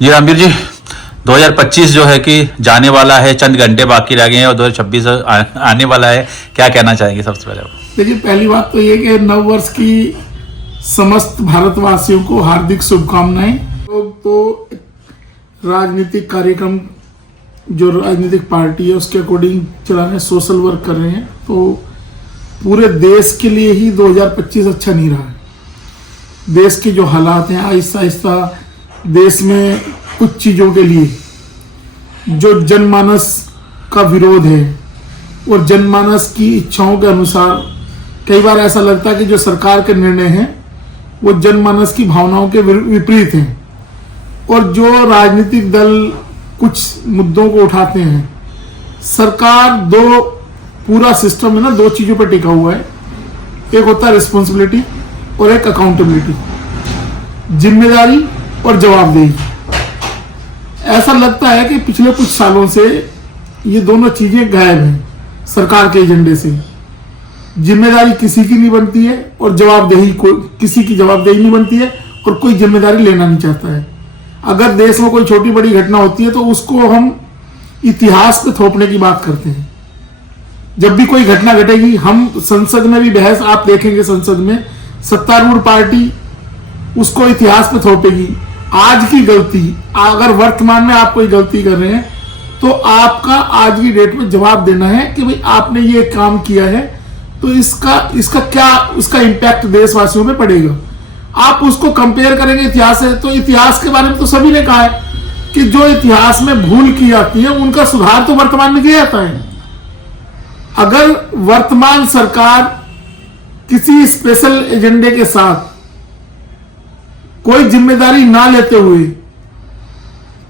जी रामवीर जी, 2025 जो है कि जाने वाला है, चंद घंटे बाकी रह गए हैं और 2026 आने वाला है। क्या कहना चाहेंगे सबसे पहले? देखिए, पहली बात तो ये कि नव वर्ष की समस्त भारतवासियों को हार्दिक शुभकामनाएं। लोग तो राजनीतिक कार्यक्रम जो राजनीतिक पार्टी है उसके अकॉर्डिंग चला रहे हैं, सोशल वर्क कर रहे हैं, तो पूरे देश के लिए ही 2025 अच्छा नहीं रहा है। देश के जो हालात हैं, आहिस्ता आहिस्ता देश में कुछ चीज़ों के लिए जो जनमानस का विरोध है और जनमानस की इच्छाओं के अनुसार कई बार ऐसा लगता है कि जो सरकार के निर्णय हैं वो जनमानस की भावनाओं के विपरीत हैं। और जो राजनीतिक दल कुछ मुद्दों को उठाते हैं, सरकार पूरा सिस्टम है ना, दो चीज़ों पर टिका हुआ है। एक होता है रिस्पॉन्सिबिलिटी और एक अकाउंटेबिलिटी, जिम्मेदारी और जवाबदेही। ऐसा लगता है कि पिछले कुछ सालों से ये दोनों चीजें गायब हैं सरकार के एजेंडे से। जिम्मेदारी किसी की नहीं बनती है और जवाबदेही किसी की जवाबदेही नहीं बनती है और कोई जिम्मेदारी लेना नहीं चाहता है। अगर देश में कोई छोटी बड़ी घटना होती है तो उसको हम इतिहास पे थोपने की बात करते हैं। जब भी कोई घटना घटेगी, हम संसद में भी बहस आप देखेंगे, संसद में सत्तारूढ़ पार्टी उसको इतिहास पे थोपेगी। आज की गलती, अगर वर्तमान में आप कोई गलती कर रहे हैं तो आपका आज की डेट में जवाब देना है कि भाई आपने ये काम किया है, तो इसका क्या उसका इम्पैक्ट देशवासियों पे पड़ेगा। आप उसको कंपेयर करेंगे इतिहास से, तो इतिहास के बारे में तो सभी ने कहा है कि जो इतिहास में भूल की जाती है उनका सुधार तो वर्तमान में किया जाता है। अगर वर्तमान सरकार किसी स्पेशल एजेंडे के साथ कोई जिम्मेदारी ना लेते हुए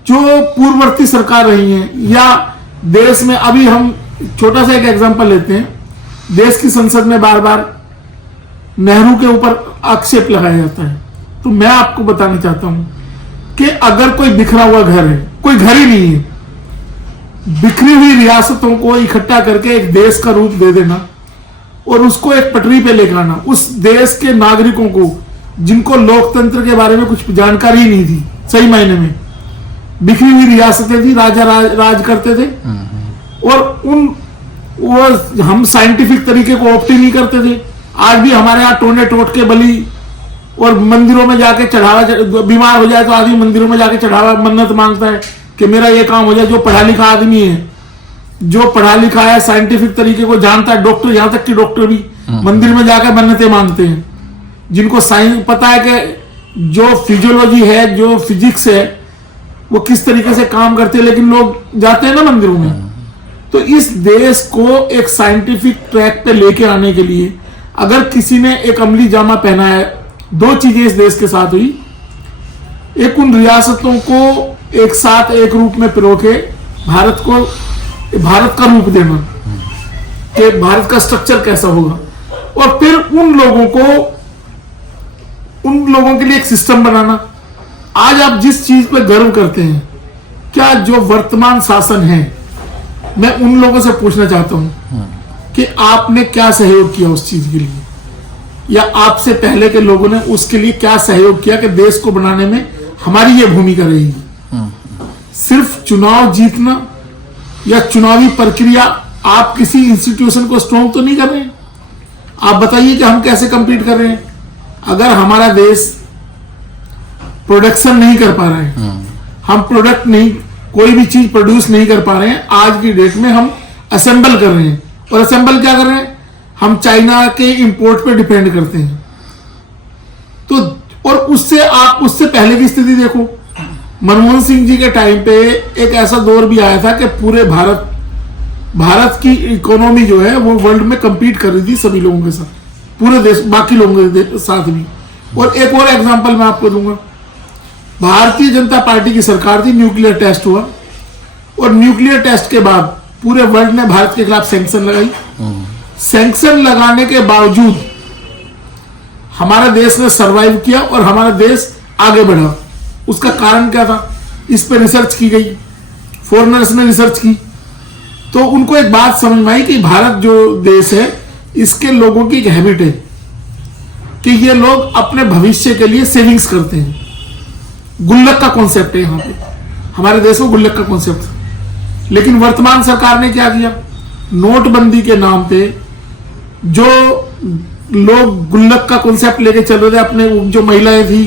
जो पूर्ववर्ती सरकार रही है, या देश में अभी हम छोटा सा एक एग्जांपल लेते हैं, देश की संसद में बार बार नेहरू के ऊपर आक्षेप लगाया जाता है। तो मैं आपको बताना चाहता हूं कि अगर कोई बिखरा हुआ घर है, कोई घर ही नहीं है, बिखरी हुई रियासतों को इकट्ठा करके एक देश का रूप दे देना और उसको एक पटरी पे लेकर आना, उस देश के नागरिकों को जिनको लोकतंत्र के बारे में कुछ जानकारी नहीं थी, सही मायने में बिखरी हुई रियासतें थी, राजा राज करते थे और हम साइंटिफिक तरीके को ऑप्ट ही नहीं करते थे। आज भी हमारे यहाँ टोने टोट के बलि और मंदिरों में जाके चढ़ावा, बीमार हो जाए तो आदमी मंदिरों में जाके चढ़ावा मन्नत मांगता है कि मेरा ये काम हो जाए। जो पढ़ा लिखा आदमी है, जो पढ़ा लिखा है, साइंटिफिक तरीके को जानता है, डॉक्टर, यहां तक कि डॉक्टर भी मंदिर में जाकर मन्नतें मांगते हैं। जिनको साइंस पता है कि जो फिजियोलॉजी है, जो फिजिक्स है, वो किस तरीके से काम करते हैं, लेकिन लोग जाते हैं ना मंदिरों में। तो इस देश को एक साइंटिफिक ट्रैक पे लेके आने के लिए अगर किसी ने एक अमली जामा पहना है, दो चीजें इस देश के साथ हुई। एक, उन रियासतों को एक साथ एक रूप में पिरो के भारत का रूप देना कि भारत का स्ट्रक्चर कैसा होगा, और फिर उन लोगों के लिए एक सिस्टम बनाना। आज आप जिस चीज पे गर्व करते हैं, क्या जो वर्तमान शासन है, मैं उन लोगों से पूछना चाहता हूं कि आपने क्या सहयोग किया उस चीज के लिए, या आपसे पहले के लोगों ने उसके लिए क्या सहयोग किया कि देश को बनाने में हमारी ये भूमिका रहेगी। सिर्फ चुनाव जीतना या चुनावी प्रक्रिया, आप किसी इंस्टीट्यूशन को स्ट्रॉन्ग तो नहीं कर रहे हैं। आप बताइए कि हम कैसे कंपीट कर रहे हैं। अगर हमारा देश प्रोडक्शन नहीं कर पा रहे हैं, हम प्रोडक्ट नहीं, कोई भी चीज प्रोड्यूस नहीं कर पा रहे हैं, आज की डेट में हम असेंबल कर रहे हैं, और असेंबल क्या कर रहे हैं, हम चाइना के इंपोर्ट पे डिपेंड करते हैं। तो और उससे पहले की स्थिति देखो, मनमोहन सिंह जी के टाइम पे एक ऐसा दौर भी आया था कि पूरे भारत की इकोनॉमी जो है वो वर्ल्ड में कंपीट कर रही थी सभी लोगों के साथ, पूरे देश, बाकी लोगों के साथ भी। और एक और एग्जांपल मैं आपको दूंगा, भारतीय जनता पार्टी की सरकार थी, न्यूक्लियर टेस्ट हुआ, और न्यूक्लियर टेस्ट के बाद पूरे वर्ल्ड ने भारत के खिलाफ सैंक्शन लगाई। सैंक्शन लगाने के बावजूद हमारा देश ने सरवाइव किया और हमारा देश आगे बढ़ा। उसका कारण क्या था? इस पे रिसर्च की गई, फॉरेनर्स ने रिसर्च की, तो उनको एक बात समझ में आई कि भारत जो देश है, इसके लोगों की एक हैबिट है कि ये लोग अपने भविष्य के लिए सेविंग्स करते हैं। गुल्लक का कॉन्सेप्ट है यहाँ पे, हमारे देश में गुल्लक का कॉन्सेप्ट। लेकिन वर्तमान सरकार ने क्या किया, नोटबंदी के नाम पे जो लोग गुल्लक का कॉन्सेप्ट लेके चल रहे थे, अपने जो महिलाएं थी,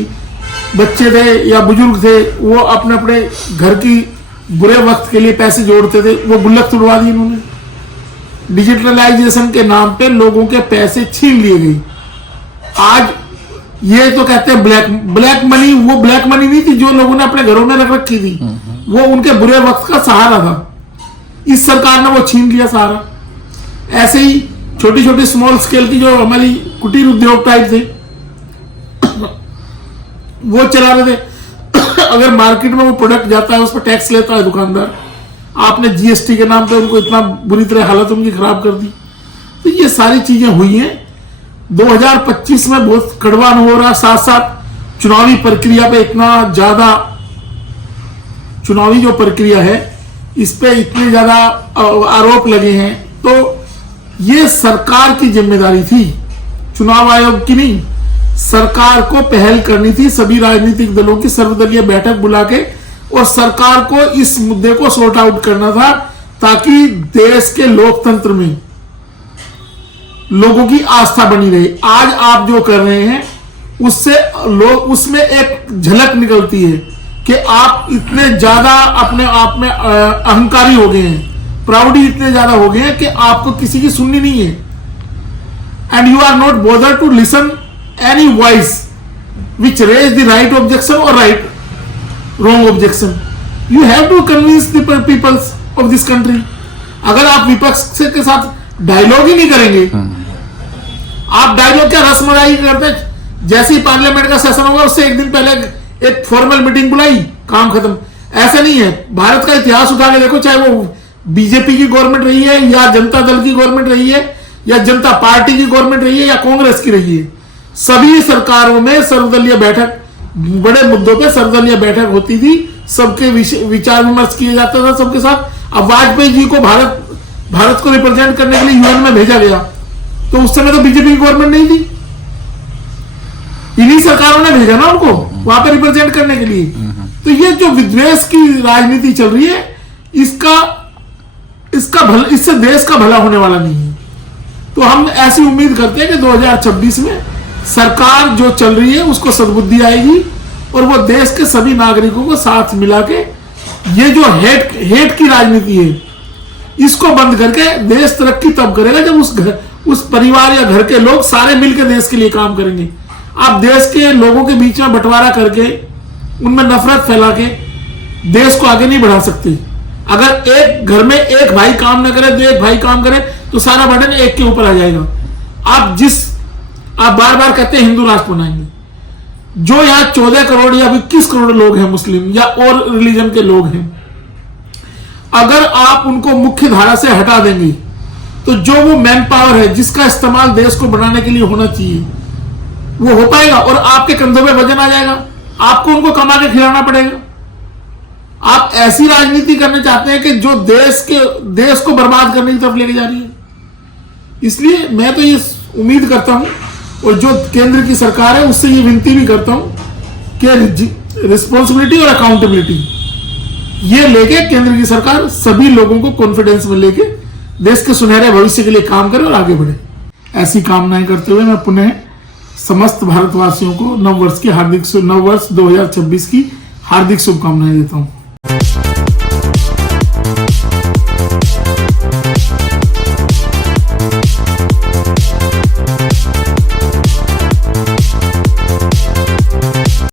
बच्चे थे या बुजुर्ग थे, वो अपने अपने घर की बुरे वक्त के लिए पैसे जोड़ते थे, वो गुल्लक तोड़वा दी इन्होंने। डिजिटलाइजेशन के नाम पे लोगों के पैसे छीन लिए गए। आज ये तो कहते हैं ब्लैक मनी, वो ब्लैक मनी नहीं थी जो लोगों ने अपने घरों में रख रखी थी, वो उनके बुरे वक्त का सहारा था। इस सरकार ने वो छीन लिया सहारा। ऐसे ही छोटी छोटी स्मॉल स्केल की जो हमारी कुटीर उद्योग टाइप थे वो चला रहे थे। अगर मार्केट में वो प्रोडक्ट जाता है उस पर टैक्स लेता है दुकानदार, आपने जीएसटी के नाम पे उनको इतना बुरी तरह हालत उनकी खराब कर दी। तो ये सारी चीजें हुई हैं। 2025 में बहुत कड़वा हो रहा, साथ साथ चुनावी प्रक्रिया पे इतना ज्यादा, चुनावी जो प्रक्रिया है इस पे इतने ज्यादा आरोप लगे हैं। तो ये सरकार की जिम्मेदारी थी, चुनाव आयोग की नहीं। सरकार को पहल करनी थी, सभी राजनीतिक दलों की सर्वदलीय बैठक बुला के, और सरकार को इस मुद्दे को सॉर्ट आउट करना था, ताकि देश के लोकतंत्र में लोगों की आस्था बनी रहे। आज आप जो कर रहे हैं उससे लोग, उसमें एक झलक निकलती है कि आप इतने ज्यादा अपने आप में अहंकारी हो गए हैं, प्राउडी इतने ज्यादा हो गए हैं कि आपको किसी की सुननी नहीं है। And you are not bother to listen any voice which raise the right objection और right wrong objection. You have to convince the peoples of this country. अगर आप विपक्ष के साथ डायलॉग ही नहीं करेंगे, आप डायलॉग क्या रसमलाई करते, जैसे ही पार्लियामेंट का सेशन होगा उससे एक दिन पहले एक फॉर्मल मीटिंग बुलाई, काम खत्म। ऐसा नहीं है। भारत का इतिहास उठा के देखो, चाहे वो बीजेपी की गवर्नमेंट रही है या जनता दल की गवर्नमेंट रही है या जनता पार्टी की गवर्नमेंट रही है या कांग्रेस की रही है, सभी सरकारों में सर्वदलीय बैठक, बड़े मुद्दों पे सर्वदलीय बैठक होती थी, सबके विचार विमर्श किए जाता था सबके साथ। अब वाजपेयी जी को भारत को रिप्रेजेंट करने के लिए यूएन में भेजा गया, तो उस समय तो बीजेपी की गवर्नमेंट नहीं थी, इन्हीं सरकारों ने भेजा ना उनको वहां पर रिप्रेजेंट करने के लिए। तो ये जो विद्वेष की राजनीति चल रही है, इससे देश का भला होने वाला नहीं है। तो हम ऐसी उम्मीद करते हैं कि 2026 में सरकार जो चल रही है उसको सद्बुद्धि आएगी और वो देश के सभी नागरिकों को साथ मिला के ये जो हेट की राजनीति है इसको बंद करके देश तरक्की तब करेगा जब उस परिवार या घर के लोग सारे मिलकर देश के लिए काम करेंगे। आप देश के लोगों के बीच में बंटवारा करके उनमें नफरत फैला के देश को आगे नहीं बढ़ा सकते। अगर एक घर में एक भाई काम ना करे, तो एक भाई काम करे, तो सारा बर्डन एक के ऊपर आ जाएगा। आप बार बार कहते हैं हिंदू राष्ट्र बनाएंगे, जो यहां 14 करोड़ या 21 करोड़ लोग हैं मुस्लिम या और रिलीजन के लोग हैं, अगर आप उनको मुख्य धारा से हटा देंगे तो जो वो मैन पावर है जिसका इस्तेमाल देश को बनाने के लिए होना चाहिए वो हो पाएगा, और आपके कंधों पे वजन आ जाएगा, आपको उनको कमा के खिलाना पड़ेगा। आप ऐसी राजनीति करना चाहते हैं कि जो देश को बर्बाद करने की तरफ लेके जा रही है। इसलिए मैं तो ये उम्मीद करता हूं और जो केंद्र की सरकार है उससे ये विनती भी करता हूं कि रिस्पॉन्सिबिलिटी और अकाउंटेबिलिटी ये लेके केंद्र की सरकार सभी लोगों को कॉन्फिडेंस में लेके देश के सुनहरे भविष्य के लिए काम करे और आगे बढ़े। ऐसी कामनाएं करते हुए मैं पुनः समस्त भारतवासियों को नववर्ष 2026 की हार्दिक शुभकामनाएं देता हूं।